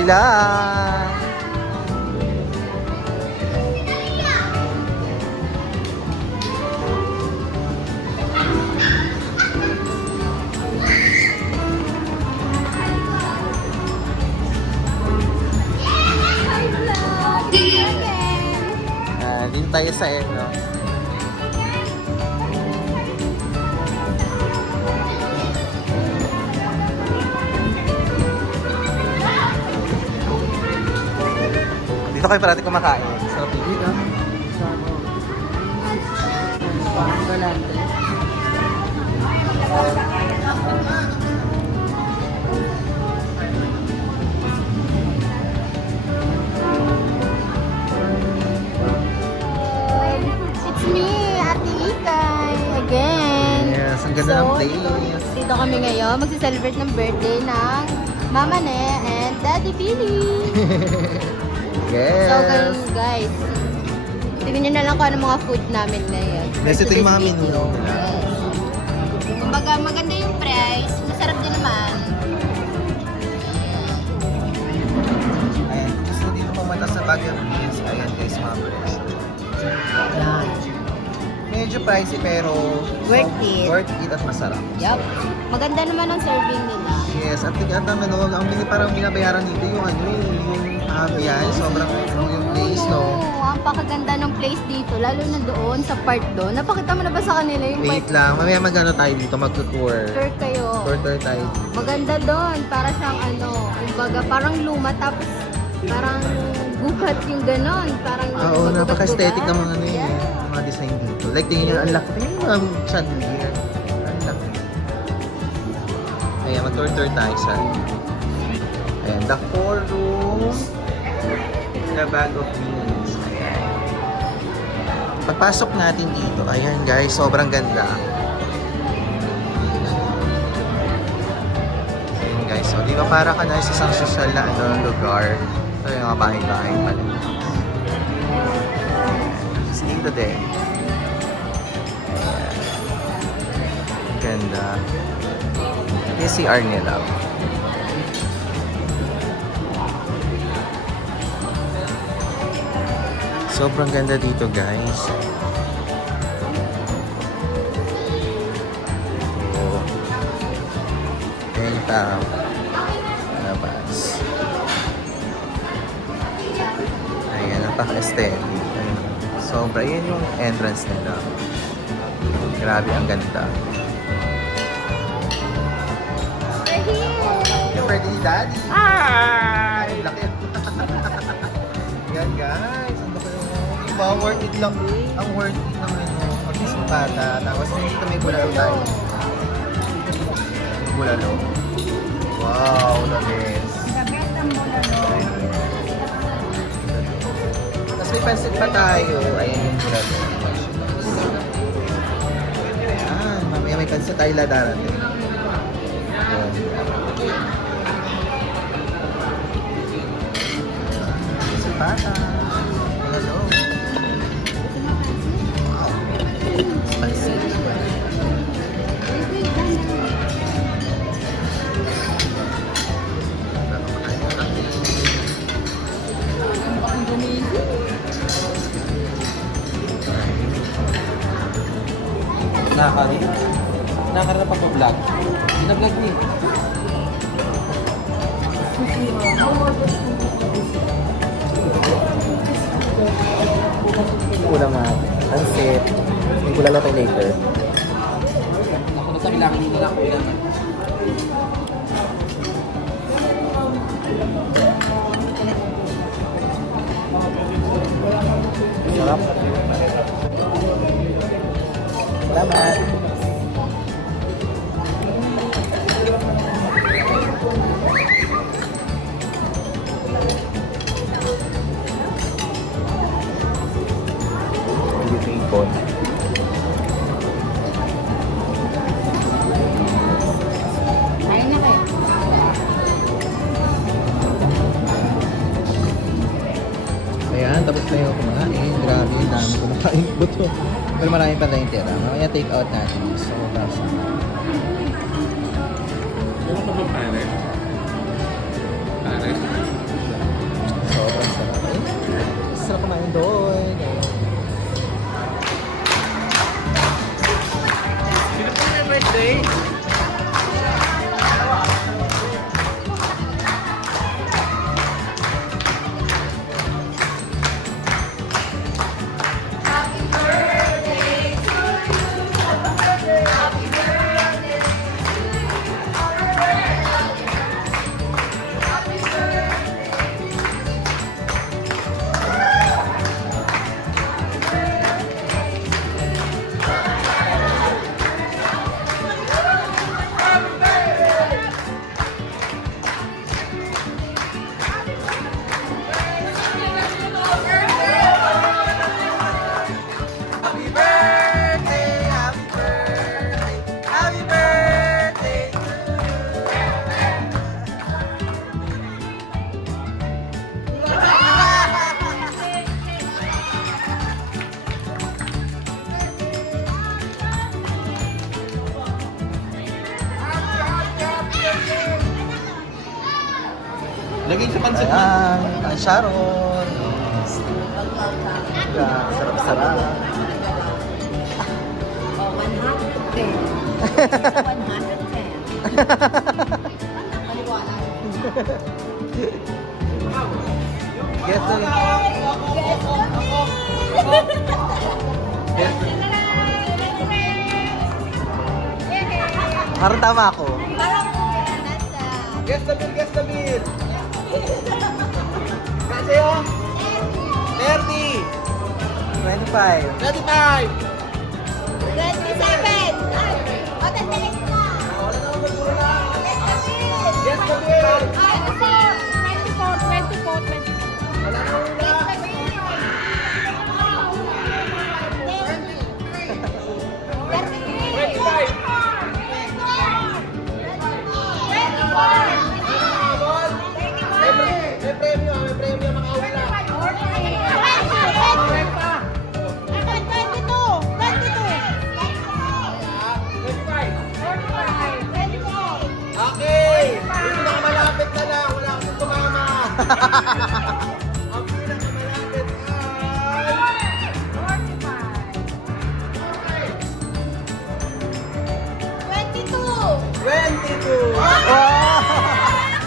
sila. Dito tayo sa no? Dito kayo parati kumakain. Sarap dito. Parang galante. It's me, Ate Ikay, again. Yes, ang ganda ng place. Dito kami ngayon, magsi-celebrate ng birthday ng Mama Ne and Daddy Billy. Yes. So guys, tingnan nyo na lang kung ano mga food namin ngayon. Yes, ito yung mga menu. Yes. Kumbaga maganda yung price, masarap din naman. Ayan, gusto dito pumunta sa Baguio Beach. Ayan guys, mga friends. Yan. Medyo pricey pero Worth it. Worth it at masarap. Yup. Maganda naman ang serving nila. Yes, at tignan naman no, ang parang binabayaran dito yung yung ambiance, sobrang yung place, no? Oo, ang pakaganda ng place dito, lalo na doon, sa part doon. Napakita mo na ba sa kanila yung Wait part? lang, mamaya magano tayo dito, magtutour. Tour kayo. Tour tayo. Maganda doon, para siyang kumbaga parang luma, tapos parang buhat yung ganon. Parang Oo, napaka-aesthetic ng mga Yeah. mga design dito. Like, tingin nyo, ang laki. Tingin mo ang chandelier. Ang laki. Ayan, mag-tour tayo sa ayan, the 4 room, the bag of means. Ayan. Pagpasok natin dito, ayan guys, sobrang ganda. Ayan guys, so di ba para ka na sa isang social na lugar. Ito yung mga bahay-bahay pala. Just dito din. Ayan. Ganda. Yung CR nila. Sobrang ganda dito guys. Oh. Ayan yung tao. Labas. Ayan, napaka-aesthetic. Sobra. Yan yung entrance nila. Grabe, ang ganda. Yung birthday ni Daddy. Ay! Laki. Yan guys. Ang laki yung iba. Worth it lang. Ang worth it ng mismo bata. Tapos dito may bulalo tayo. Bulalo. Wow, the best. The best ang bulalo. Tapos may pansit pa tayo. Ayan yung bulalo. Ayan. Mamaya may pansit tayo darating. Ayan. Pata. Hello. Pansit. Nakaka pa vlog. Sina-vlog ni. Kulang nga. Pansit. May kulang natin later. Ako na sa bilangan dito na kulang. Sarap. Salamat. Bacon. Kain na kayo. Ayan, tapos na yung kumain. Grabe, yung dami kumakain ko to. Pero marami pa tayong tira. Mamaya take out natin. So, tapos Ano ka ba pare? Pare? Lagay sa pansit mo. Ayan, ang Sharon. Sarap-sarap. Oh, 110. 110. Maliwanag. Guess the... Guess the... Parang tama ako. Guess the bill, guess the bill. Kasi oh. 30. 25. 35. 27! Ay! O, tatayin na! Wala na akong maguro na. Guess the bill. Ay, 24, 24, 24. Wala na akong una. 25. May premyo, makahula. 25. Okay. Dito na malapit na lang. Wala akong tumama. Ang pinakamalapit ay 22. Wow!